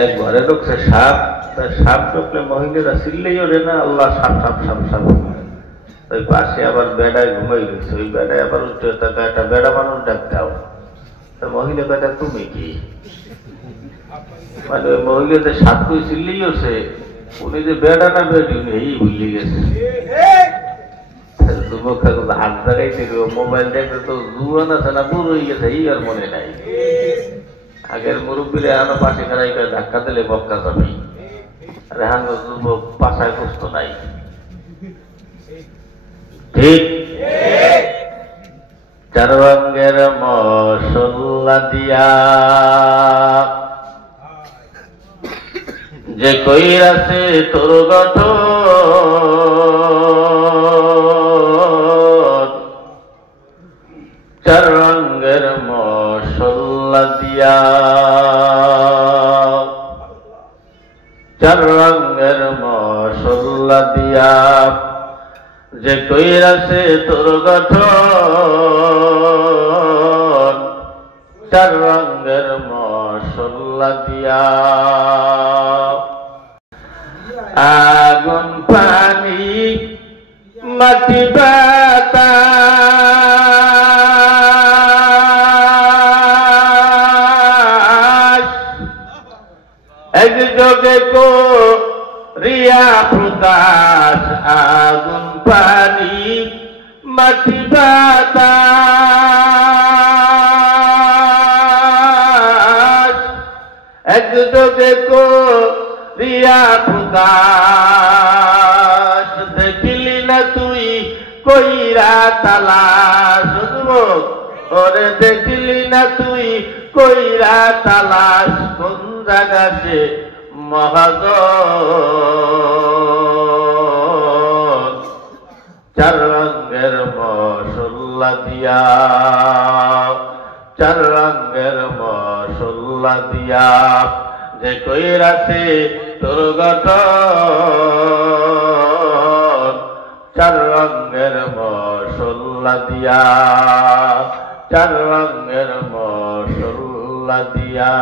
এক ঘরে ঢুকছে সাপ, তার সাপ ঢুকলে মহিলারা চিল্লেই ওঠে না, আল্লাহ সাপ সাপ সাপ সাপ। ওই পাশে আবার বেড়ায় ঘুমাই গেছে, ওই বেড়ায় আবার উঠে একটা বেড়া মানুষ ডাক দাও। মহিলা বেটা তুমি কি, মানে ওই মহিলাদের সাপ কই চিল্লেই ওঠে, উনি যে বেড়া না বেড়ি উনি এই ভুলে গেছে। হাত দাঁড়াইতে মোবাইল দেখতে তো জুয়ান আছে না বুড়ো হয়ে গেছে, এই আর মনে নাই। আগের মুরব্বীরা এখনো পাশে খারাই করে ধাক্কা দিলে বক্কা যাবে, আর এখন যুবক পাশায় কষ্ট নাই। ঠিক চার রঙের মশলা দিয়া যে কইরাছে তোর গঠন, চার রঙের মশলা দিয়া, চার রঙের মশলা দিয়া যে কইরাছে তোর গঠন, চার রঙের মশলা দিয়া। আগুন পানি মাটি বাতাস একযোগে করিয়া প্রকাশ। আগুন পানি মাটি বাতাস একযোগে করিয়া প্রকাশ। দেখিলি না তুই কইরা তালাশ, ওরে দেখিলি না তুই কইরা তালাশ, কোন জায়গা সে মহাজন। চার রঙের মশলা দিয়া, চার রঙের মশলা দিয়া যে কইরাছে তোর গঠন, চার রঙের মশলা দিয়া, চার রঙের মশলা দিয়া।